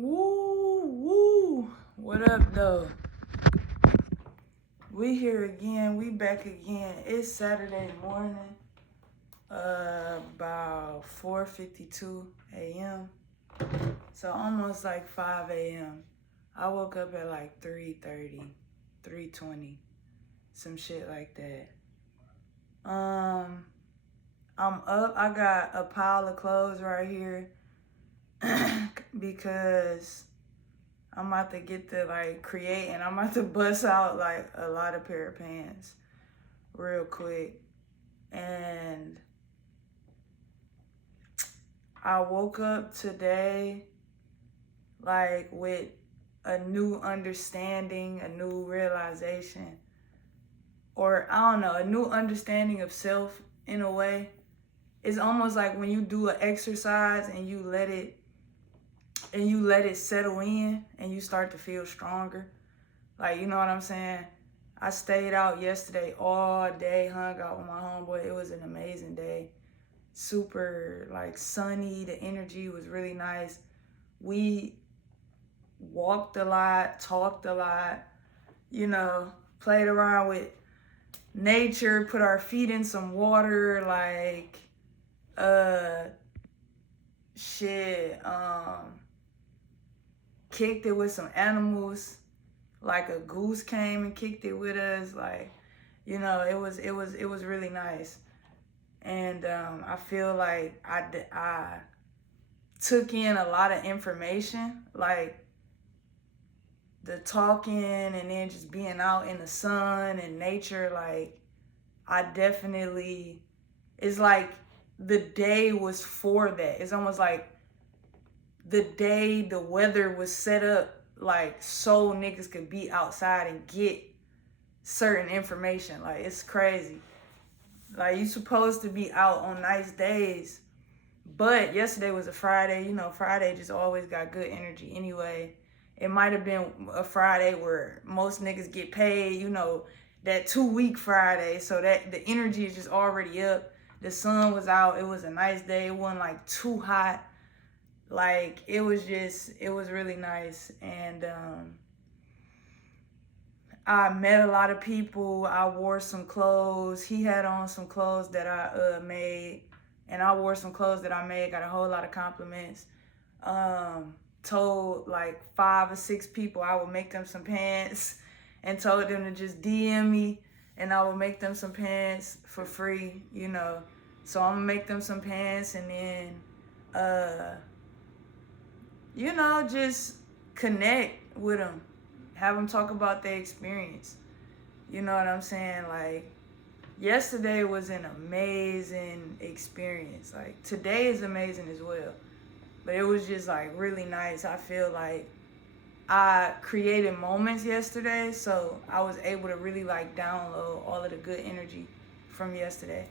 Woo, woo. What up, though? We here again. We back again. It's Saturday morning, about 4:52 a.m. So almost like 5 a.m. I woke up at like 3:30, 3:20, some shit like that. I'm up. I got a pile of clothes right here because I'm about to get to like create, and I'm about to bust out like a lot of pair of pants real quick. And I woke up today like with a new understanding, a new realization, or I don't know, a new understanding of self in a way. It's almost like when you do an exercise and you let it settle in and you start to feel stronger. Like, you know what I'm saying? I stayed out yesterday all day, hung out with my homeboy. It was an amazing day. Super like sunny. The energy was really nice. We walked a lot, talked a lot, played around with nature, put our feet in some water, like uh shit, kicked it with some animals. Like a goose came and kicked it with us. Like, it was really nice. And I feel like I took in a lot of information, like the talking and then just being out in the sun and nature. Like, I definitely, it's like the day was for that. It's almost like the day the weather was set up like so niggas could be outside and get certain information. Like, it's crazy. Like, you supposed to be out on nice days, but yesterday was a Friday. Friday just always got good energy anyway. It might have been a Friday where most niggas get paid, that 2 week Friday. So that the energy is just already up. The sun was out. It was a nice day. It wasn't like too hot. Like, it was really nice. And I met a lot of people. I wore some clothes. He had on some clothes that I made, and I wore some clothes that I made. Got a whole lot of compliments. Told like 5 or 6 people I would make them some pants, and told them to just DM me, and I would make them some pants for free. So I'm gonna make them some pants, and then just connect with them, have them talk about their experience. You know what I'm saying? Like, yesterday was an amazing experience. Like, today is amazing as well. But it was just like really nice. I feel like I created moments yesterday, so I was able to really like download all of the good energy from yesterday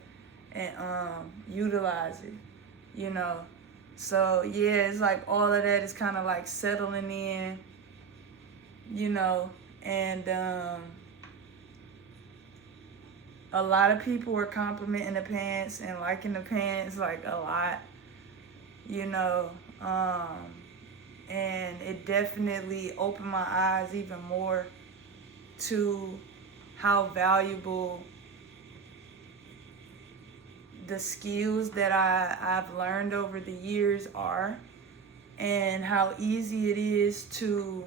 and utilize it, you know. So yeah, it's like all of that is kind of like settling in, and a lot of people were complimenting the pants and liking the pants like a lot, you know. And it definitely opened my eyes even more to how valuable the skills that I've learned over the years are, and how easy it is to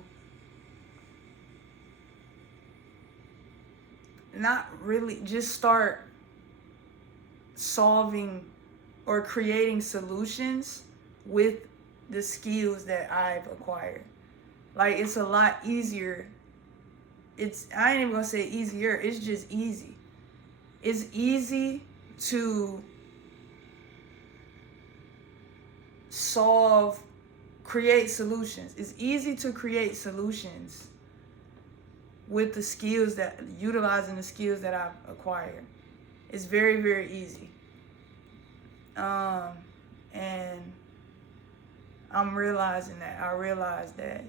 not really just start solving or creating solutions with the skills that I've acquired. Like, it's a lot easier. I ain't even gonna say easier, it's just easy. It's easy to create solutions. It's easy to create solutions with utilizing the skills that I've acquired. It's very, very easy. And I'm realizing that. I realize that,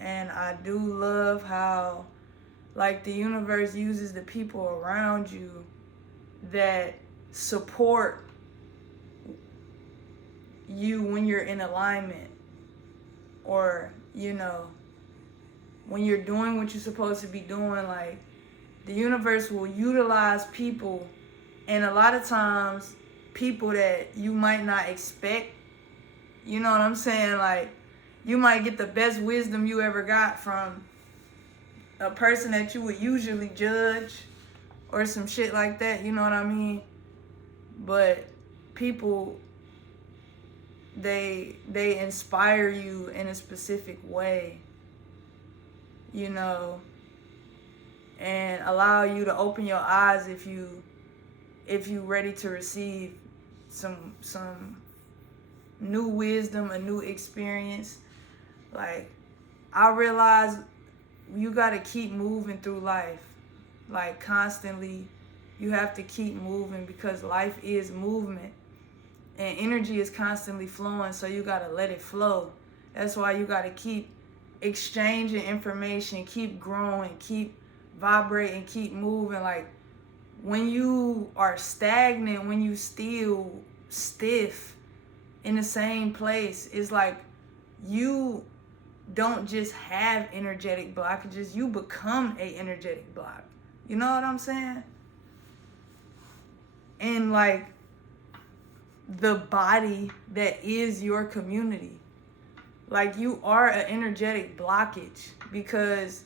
and I do love how, like, the universe uses the people around you that support you when you're in alignment. or, you know, when you're doing what you're supposed to be doing, like, the universe will utilize people, and a lot of times people that you might not expect, you know what I'm saying? Like, you might get the best wisdom you ever got from a person that you would usually judge or some shit like that, you know what I mean? But people, they inspire you in a specific way, you know, and allow you to open your eyes if you ready to receive some new wisdom, a new experience. Like, I realize you got to keep moving through life, like, constantly. You have to keep moving because life is movement, and energy is constantly flowing, so you got to let it flow. That's why you got to keep exchanging information, keep growing, keep vibrating, keep moving. Like, when you are stagnant, when you still stiff in the same place, it's like you don't just have energetic blockages, you become a energetic block. You know what I'm saying? And like, the body that is your community, like, you are an energetic blockage because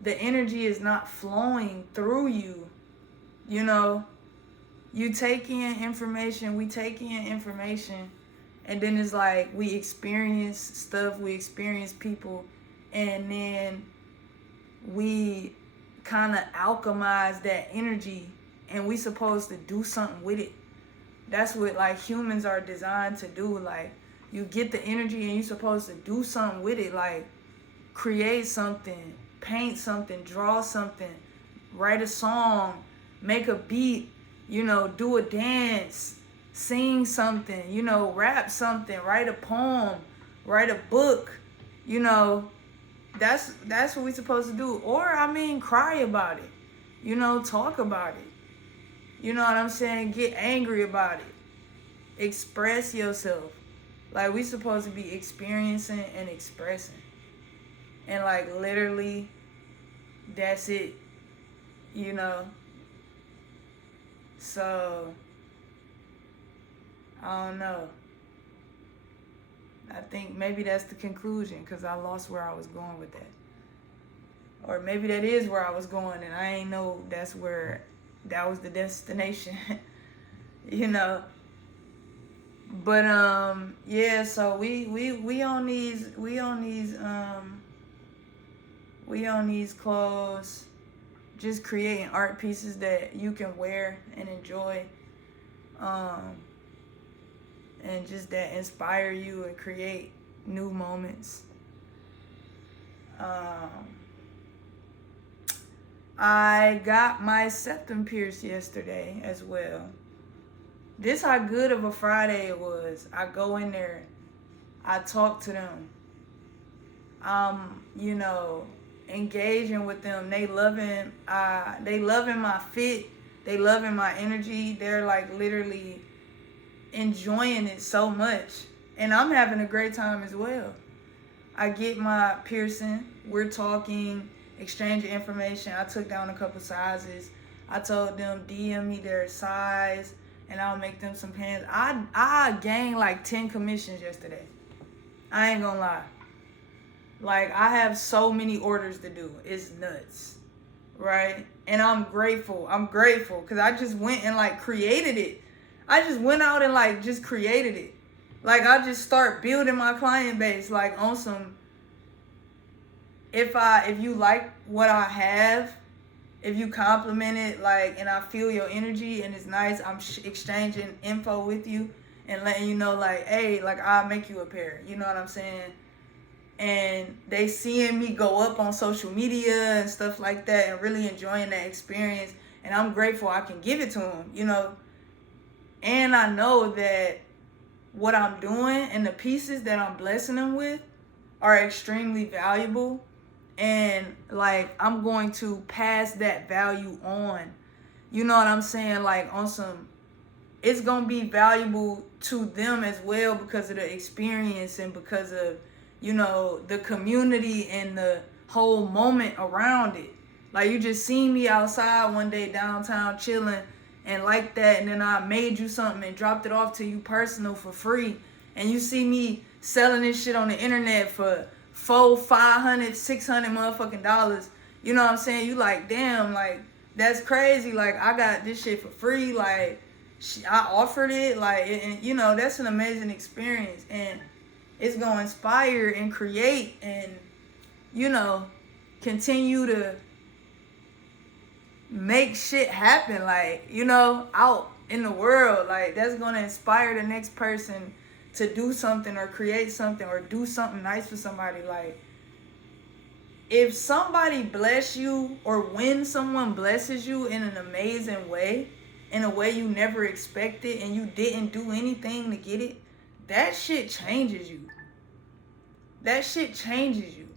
the energy is not flowing through you. You know, you take in information, we take in information, and then it's like we experience stuff, we experience people, and then we kind of alchemize that energy, and we supposed to do something with it. That's what, like, humans are designed to do. Like, you get the energy and you're supposed to do something with it, like create something, paint something, draw something, write a song, make a beat, you know, do a dance, sing something, you know, rap something, write a poem, write a book, you know. That's what we're supposed to do. Or, I mean, cry about it, you know, talk about it, you know what I'm saying? Get angry about it, express yourself. Like, we supposed to be experiencing and expressing, and like, literally, that's it, you know. So, I don't know. I think maybe that's the conclusion, because I lost where I was going with that. Or maybe that is where I was going and I ain't know that was the destination. You know. But yeah, so we on these clothes, just creating art pieces that you can wear and enjoy, and just that inspire you and create new moments. I got my septum pierced yesterday as well. This how good of a Friday it was. I go in there, I talk to them, you know, engaging with them. They loving my fit, they loving my energy. They're like literally enjoying it so much, and I'm having a great time as well. I get my piercing, we're talking, exchanging information. I took down a couple sizes. I told them DM me their size and I'll make them some pants. I gained like 10 commissions yesterday. I ain't gonna lie. Like, I have so many orders to do. It's nuts. Right? And I'm grateful. Because I just went and like created it. I just went out and like just created it. Like, I just start building my client base, like, on some, if you like what I have, if you compliment it, like, and I feel your energy and it's nice, I'm exchanging info with you and letting you know, like, hey, like, I'll make you a pair. You know what I'm saying? And they seeing me go up on social media and stuff like that and really enjoying that experience. And I'm grateful I can give it to them, you know. And I know that what I'm doing and the pieces that I'm blessing them with are extremely valuable. And like, I'm going to pass that value on. You know what I'm saying? Like, on some, it's going to be valuable to them as well because of the experience and because of, the community and the whole moment around it. Like, you just seen me outside one day downtown chilling and like that, and then I made you something and dropped it off to you personal for free, and you see me selling this shit on the internet for 400, 500, 600 motherfucking dollars. You know what I'm saying? You like, damn, like, that's crazy. Like, I got this shit for free. Like, I offered it. Like, and that's an amazing experience, and it's gonna inspire and create and continue to make shit happen, like, out in the world. Like, that's gonna inspire the next person to do something or create something or do something nice for somebody. Like, if somebody bless you, or when someone blesses you in an amazing way, in a way you never expected, and you didn't do anything to get it, that shit changes you. That shit changes you.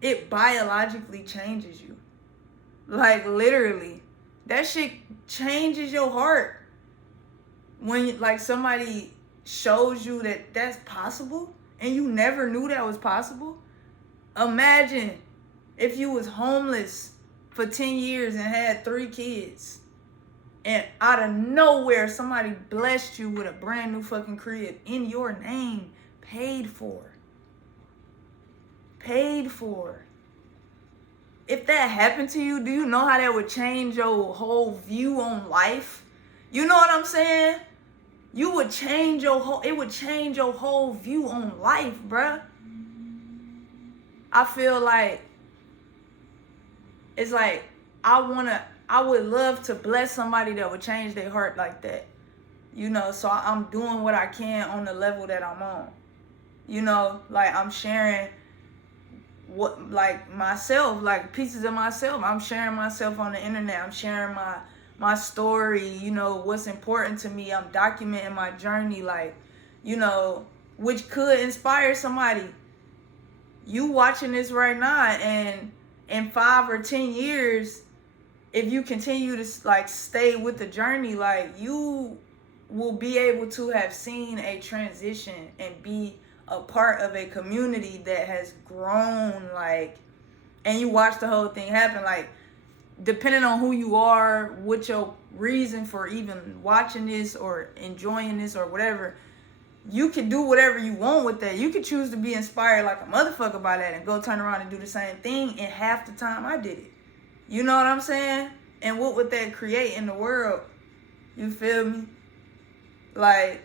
It biologically changes you. Like, literally. That shit changes your heart. When, like, somebody shows you that that's possible, and you never knew that was possible. Imagine if you was homeless for 10 years and had 3 kids, and out of nowhere somebody blessed you with a brand new fucking crib in your name, paid for. If that happened to you, do you know how that would change your whole view on life? You know what I'm saying? It would change your whole view on life, bruh. I feel like it's like I would love to bless somebody that would change their heart like that. So I'm doing what I can on the level that I'm on. Like, I'm sharing what, like, myself, like pieces of myself. I'm sharing myself on the internet. I'm sharing my story, what's important to me. I'm documenting my journey, like, which could inspire somebody. You watching this right now, and in 5 or 10 years, if you continue to, like, stay with the journey, like, you will be able to have seen a transition and be a part of a community that has grown, like, and you watch the whole thing happen. Like, depending on who you are, what your reason for even watching this or enjoying this or whatever, you can do whatever you want with that. You could choose to be inspired like a motherfucker by that and go turn around and do the same thing in half the time I did it. You know what I'm saying? And what would that create in the world? You feel me? Like,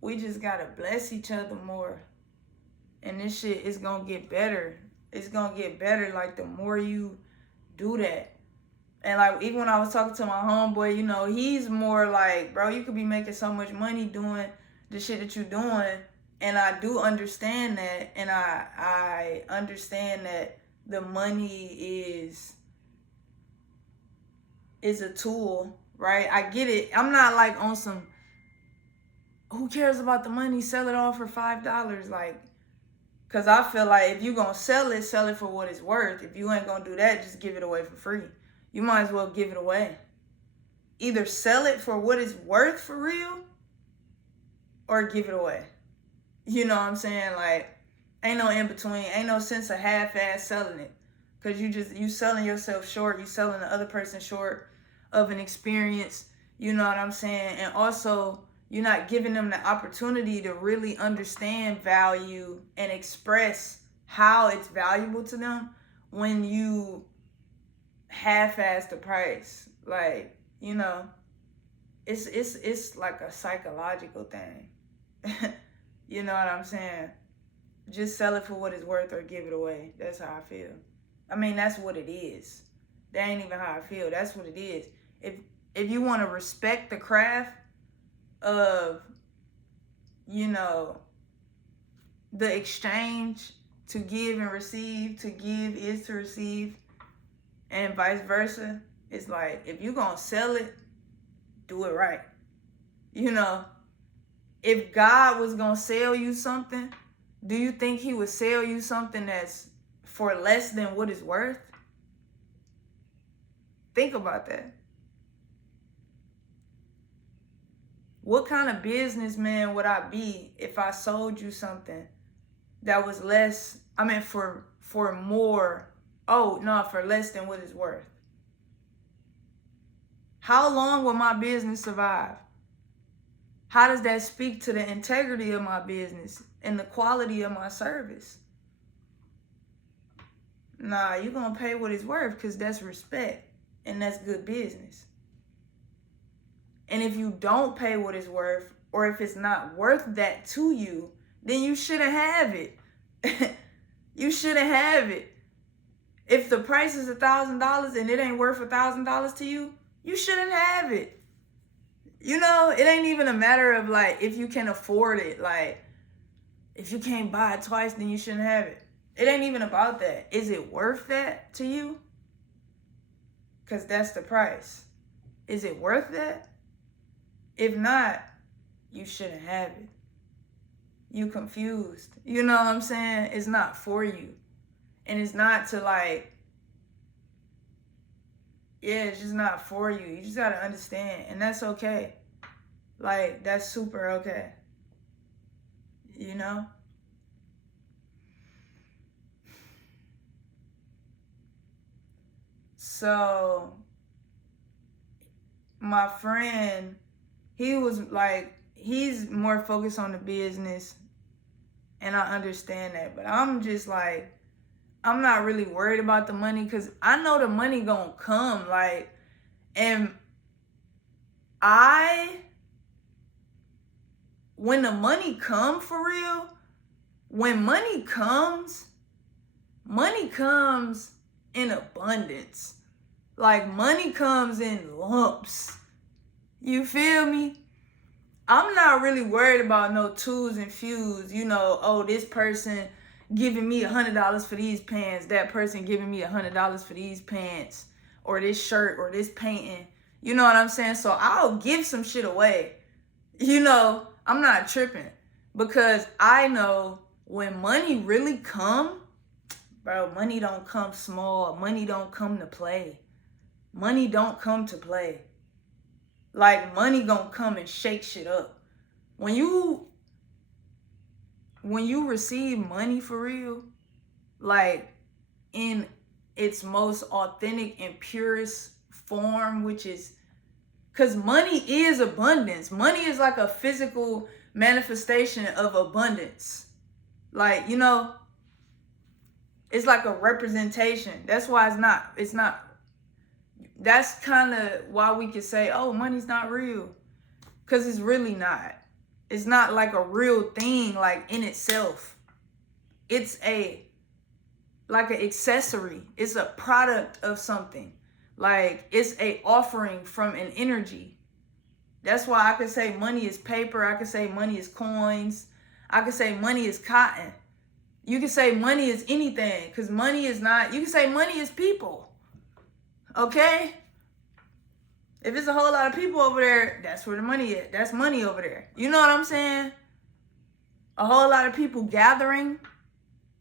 we just gotta bless each other more. And this shit is gonna get better. It's gonna get better, like, the more you do that. And, like, even when I was talking to my homeboy, he's more like, bro, you could be making so much money doing the shit that you're doing. And I do understand that. And I understand that the money is a tool, right? I get it. I'm not, like, on some, who cares about the money? Sell it all for $5. Like, because I feel like if you're going to sell it for what it's worth. If you ain't going to do that, just give it away for free. You might as well give it away. Either sell it for what it's worth for real, or give it away. You know what I'm saying? Like, ain't no in between. Ain't no sense of half-ass selling it. Because you selling yourself short. You selling the other person short of an experience. You know what I'm saying? And also, you're not giving them the opportunity to really understand value and express how it's valuable to them when you half-ass the price. Like, it's like a psychological thing. You know what I'm saying? Just sell it for what it's worth or give it away. That's how I feel. I mean, that's what it is. That ain't even how I feel. That's what it is. If you want to respect the craft of, the exchange, to give and receive, to give is to receive, and vice versa, it's like, if you gonna sell it, do it right. If God was gonna sell you something, do you think he would sell you something that's for less than what it's worth? Think about that. What kind of businessman would I be if I sold you something that was less, I mean for more, oh no, for less than what it's worth. How long will my business survive? How does that speak to the integrity of my business and the quality of my service? Nah, you're gonna pay what it's worth because that's respect and that's good business. And if you don't pay what it's worth, or if it's not worth that to you, then you shouldn't have it. You shouldn't have it. If the price is $1,000 and it ain't worth $1,000 to you, you shouldn't have it. You know, it ain't even a matter of like if you can afford it. Like if you can't buy it twice, then you shouldn't have it. It ain't even about that. Is it worth that to you? Because that's the price. Is it worth that? If not, you shouldn't have it. You confused. You know what I'm saying? It's not for you. And it's not to like, yeah, it's just not for you. You just gotta understand. And that's okay. Like, that's super okay. You know? So, my friend, he was like, he's more focused on the business. And I understand that. But I'm just like, I'm not really worried about the money because I know the money gonna come. Like, and when the money come for real, when money comes in abundance. Like, money comes in lumps. You feel me? I'm not really worried about no twos and fews. You know, oh, this person giving me $100 for these pants, that person giving me $100 for these pants, or this shirt, or this painting. You know what I'm saying? So I'll give some shit away. You know, I'm not tripping because I know when money really come, bro, money don't come small. Money don't come to play. Money don't come to play. Like, money gonna come and shake shit up. When you receive money for real, like in its most authentic and purest form, which is, because money is abundance. Money is like a physical manifestation of abundance. Like, you know, it's like a representation. That's why it's not, that's kind of why we could say, oh, money's not real. Because it's really not. It's not like a real thing, like in itself. It's like an accessory. It's a product of something. Like, it's a offering from an energy. That's why I could say money is paper. I could say money is coins. I could say money is cotton. You can say money is anything, because money is not, you can say money is people. Okay? If it's a whole lot of people over there, that's where the money is. That's money over there. You know what I'm saying? A whole lot of people gathering,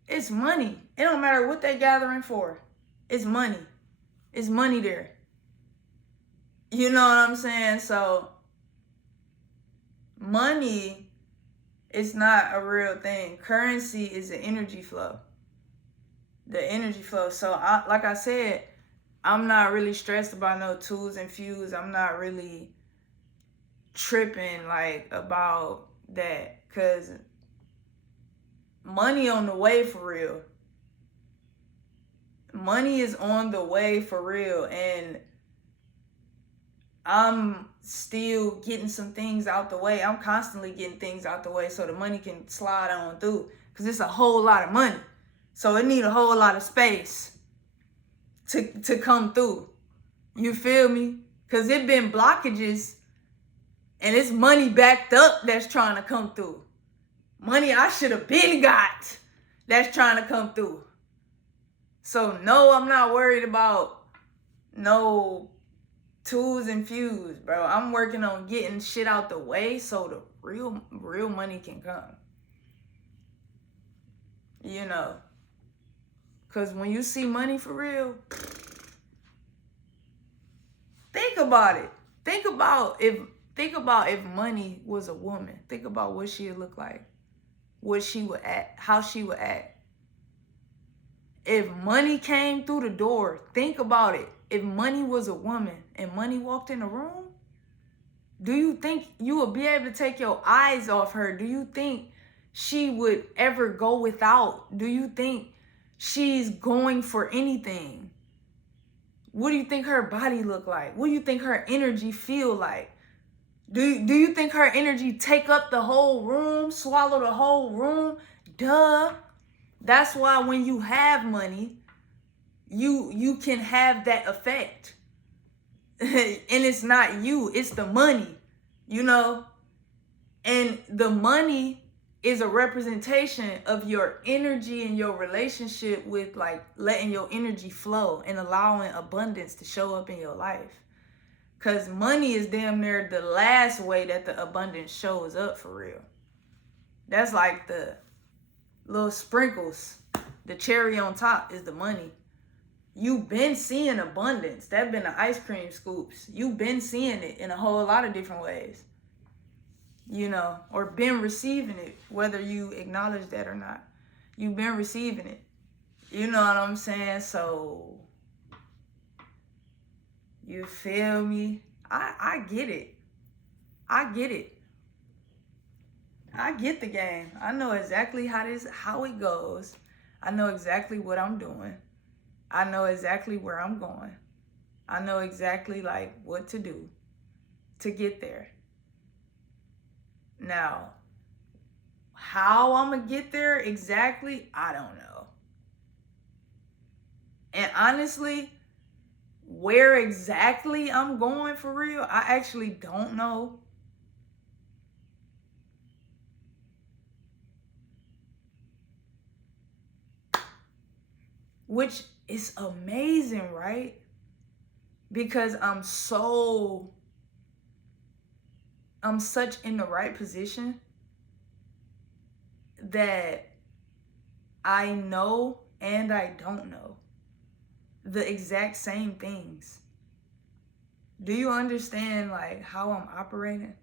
it's money. It don't matter what they're gathering for. It's money. It's money there. You know what I'm saying? So, money is not a real thing. Currency is the energy flow. The energy flow. So, like I said, I'm not really stressed about no twos and fews. I'm not really tripping like about that, because money on the way for real. Money is on the way for real, and I'm still getting some things out the way. I'm constantly getting things out the way so the money can slide on through, because it's a whole lot of money. So it need a whole lot of space to come through. You feel me? Because it been blockages and it's money backed up that's trying to come through. Money I should have been got that's trying to come through. So no, I'm not worried about no twos and fews, bro. I'm working on getting shit out the way so the real money can come. You know. Because when you see money for real, think about it. Think about if money was a woman. Think about what she'd look like. what she would act, how she would act. If money came through the door, think about it. If money was a woman and money walked in the room, do you think you would be able to take your eyes off her? Do you think she would ever go without? Do you think she's going for anything? What do you think her body look like? What do you think her energy feel like? Do you think her energy take up the whole room, swallow the whole room? Duh. That's why when you have money, you can have that effect. And it's not you, it's the money, you know? And the money is a representation of your energy and your relationship with, like, letting your energy flow and allowing abundance to show up in your life. Because money is damn near the last way that the abundance shows up for real. That's like the little sprinkles. The cherry on top is the money. You've been seeing abundance. That's been the ice cream scoops. You've been seeing it in a whole lot of different ways. You know, or been receiving it, whether you acknowledge that or not. You've been receiving it. You know what I'm saying? So, you feel me? I get it. I get it. I get the game. I know exactly how it goes. I know exactly what I'm doing. I know exactly where I'm going. I know exactly, like, what to do to get there. Now, how I'm going to get there exactly, I don't know. And honestly, where exactly I'm going for real, I actually don't know. Which is amazing, right? Because I'm such in the right position that I know and I don't know the exact same things. Do you understand, like, how I'm operating?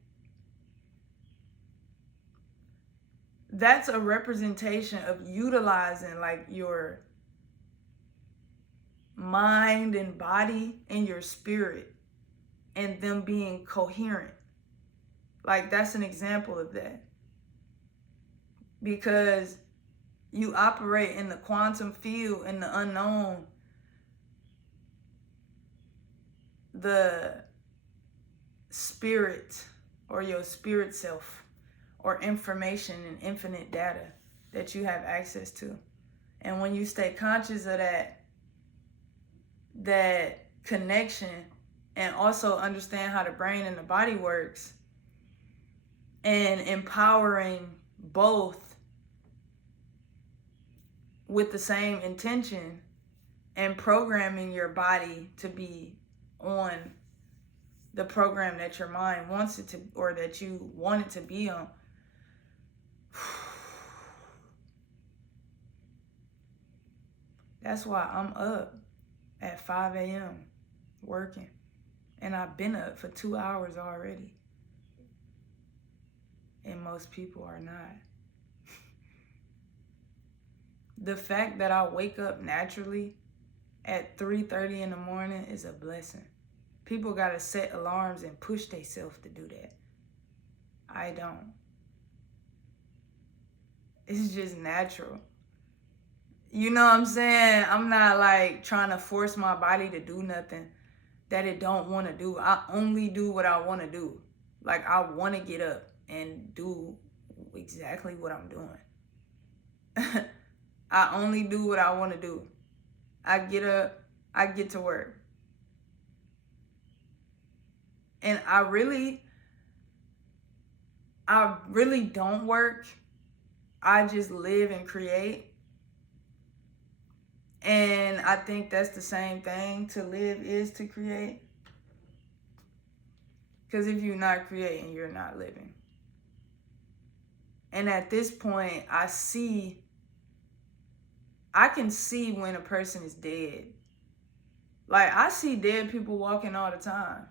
That's a representation of utilizing, like, your mind and body and your spirit and them being coherent. Like, that's an example of that. Because you operate in the quantum field, in the unknown, the spirit or your spirit self or information and infinite data that you have access to. And when you stay conscious of that connection and also understand how the brain and the body works and empowering both with the same intention and programming your body to be on the program that your mind wants it to, or that you want it to be on. That's why I'm up at 5 a.m. working. And I've been up for 2 hours already. And most people are not. The fact that I wake up naturally at 3:30 in the morning is a blessing. People gotta set alarms and push themselves to do that. I don't. It's just natural. You know what I'm saying? I'm not like trying to force my body to do nothing that it don't want to do. I only do what I want to do. Like, I want to get up and do exactly what I'm doing. I only do what I want to do. I get up, I get to work. And I really don't work. I just live and create. And I think that's the same thing. To live is to create. Because if you're not creating, you're not living. And at this point, I can see when a person is dead. Like, I see dead people walking all the time.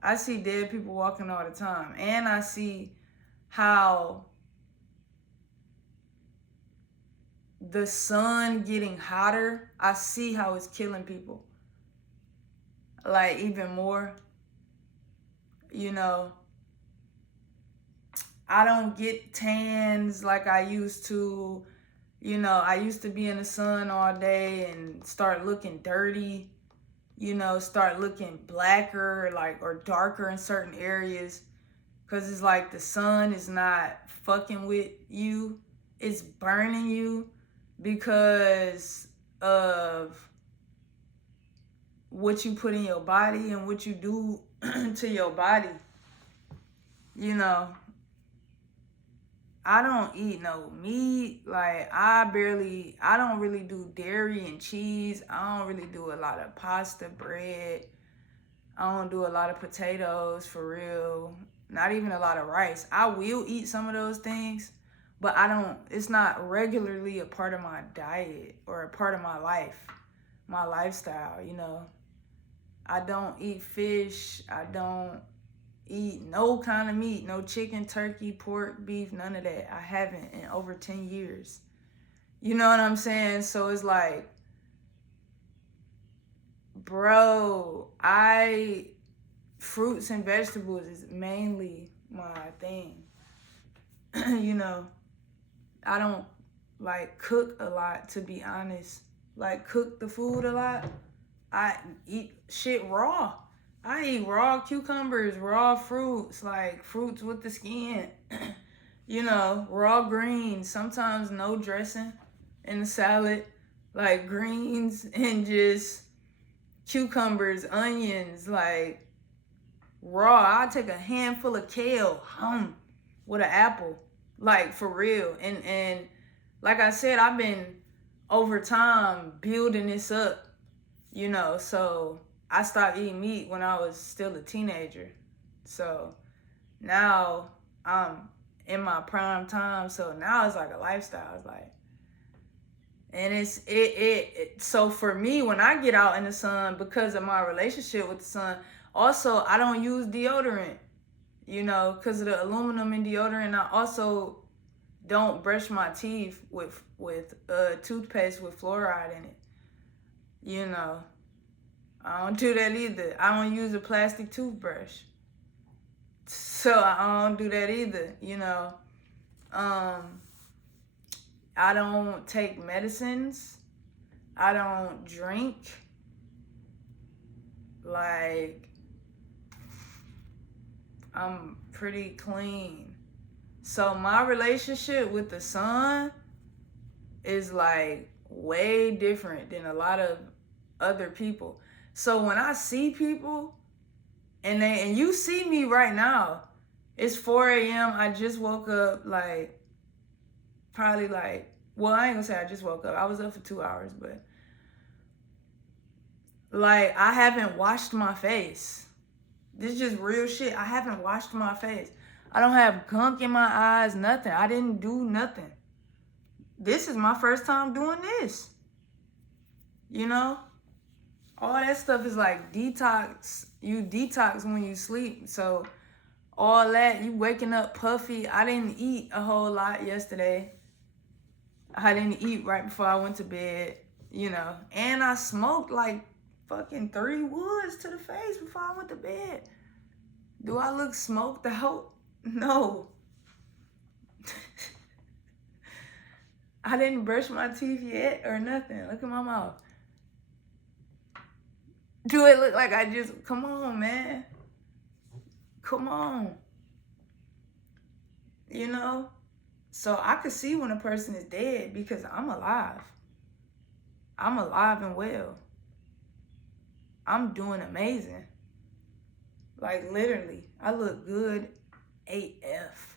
I see dead people walking all the time. And I see how the sun getting hotter, I see how it's killing people. Like, even more, you know, I don't get tans like I used to. You know, I used to be in the sun all day and start looking dirty, you know, start looking blacker, like, or darker in certain areas. Because it's like the sun is not fucking with you, it's burning you because of what you put in your body and what you do to your body. You know, I don't eat no meat. Like, I don't really do dairy and cheese. I don't really do a lot of pasta, bread. I don't do a lot of potatoes, for real. Not even a lot of rice. I will eat some of those things, but it's not regularly a part of my diet or a part of my life, my lifestyle, you know. I don't eat fish. I don't eat no kind of meat, no chicken, turkey, pork, beef, none of that. I haven't in over 10 years. You know what I'm saying? So it's like, bro, fruits and vegetables is mainly my thing. You know, I don't like cook a lot, to be honest. Like, cook the food a lot. I eat shit raw. I eat raw cucumbers, raw fruits, like fruits with the skin. You know, raw greens, sometimes no dressing in the salad, like greens and just cucumbers, onions, like raw. I'll take a handful of kale, with an apple, like, for real. And like I said, I've been over time building this up, you know. So I stopped eating meat when I was still a teenager. So now I'm in my prime time. So now it's like a lifestyle. It's like, and so for me, when I get out in the sun, because of my relationship with the sun, also I don't use deodorant, you know, because of the aluminum in deodorant. I also don't brush my teeth with toothpaste with fluoride in it, you know. I don't do that either. I don't use a plastic toothbrush. So I don't do that either, you know. I don't take medicines. I don't drink. Like, I'm pretty clean. So my relationship with the sun is like way different than a lot of other people. So when I see people and you see me right now, it's 4 a.m. I just woke up, like, probably like, well, I ain't gonna say I just woke up. I was up for 2 hours, but like, I haven't washed my face. This is just real shit. I haven't washed my face. I don't have gunk in my eyes, nothing. I didn't do nothing. This is my first time doing this. You know? All that stuff is like detox. You detox when you sleep. So all that, you waking up puffy. I didn't eat a whole lot yesterday. I didn't eat right before I went to bed, you know. And I smoked like fucking 3 woods to the face before I went to bed. Do I look smoked out? No. I didn't brush my teeth yet or nothing. Look at my mouth. Do it look like I just, come on, man. Come on. You know? So I could see when a person is dead because I'm alive. I'm alive and well. I'm doing amazing. Like, literally, I look good AF.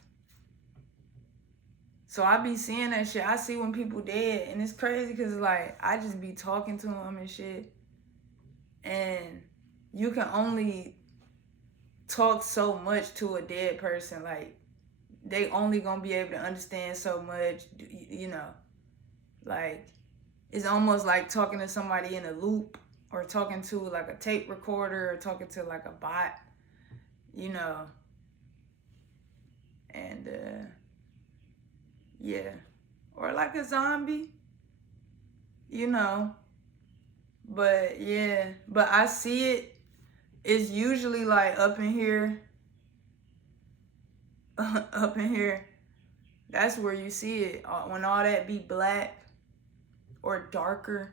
So I be seeing that shit. I see when people dead, and it's crazy because, like, I just be talking to them and shit. And you can only talk so much to a dead person. Like, they only gonna be able to understand so much, you know. Like, it's almost like talking to somebody in a loop, or talking to like a tape recorder, or talking to like a bot, you know. And yeah, or like a zombie. you know. But yeah, but I see it. It's usually like up in here, up in here. That's where you see it when all that be black or darker,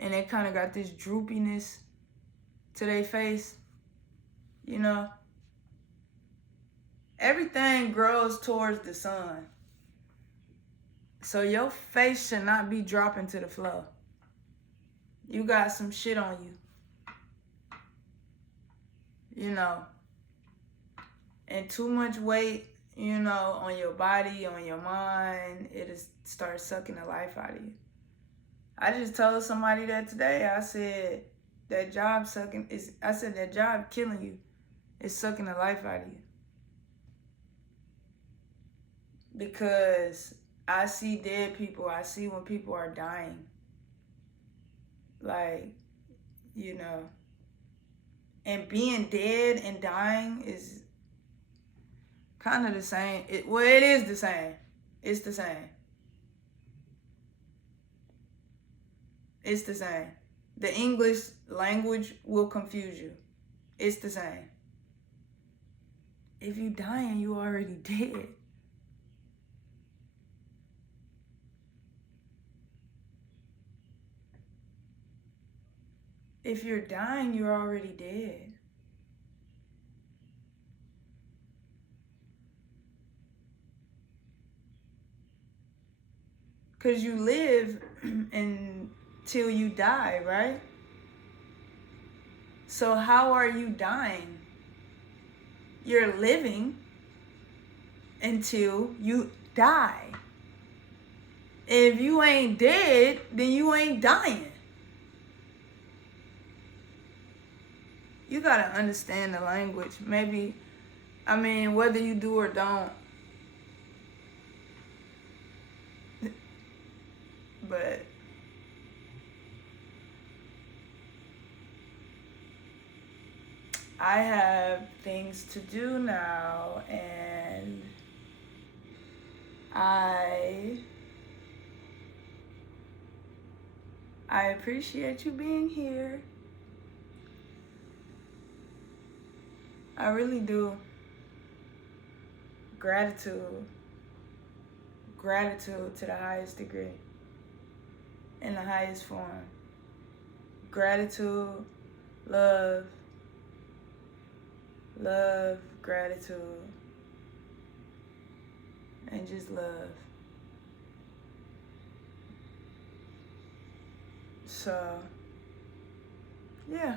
and they kind of got this droopiness to their face. You know, everything grows towards the sun, so your face should not be dropping to the floor. You got some shit on you. You know, and too much weight, you know, on your body, on your mind, it'll start sucking the life out of you. I just told somebody that today. I said that job sucking is. I said that job killing you. It's sucking the life out of you. Because I see dead people. I see when people are dying. Like, you know, and being dead and dying is kind of the same. It is the same. It's the same. It's the same. The English language will confuse you. It's the same. If you dying, you already dead. If you're dying, you're already dead. Because you live until you die, right? So how are you dying? You're living until you die. If you ain't dead, then you ain't dying. You gotta understand the language. Maybe, I mean, whether you do or don't. But I have things to do now, and I appreciate you being here. I really do. Gratitude. Gratitude to the highest degree. In the highest form. Gratitude, love, gratitude, and just love. So, yeah.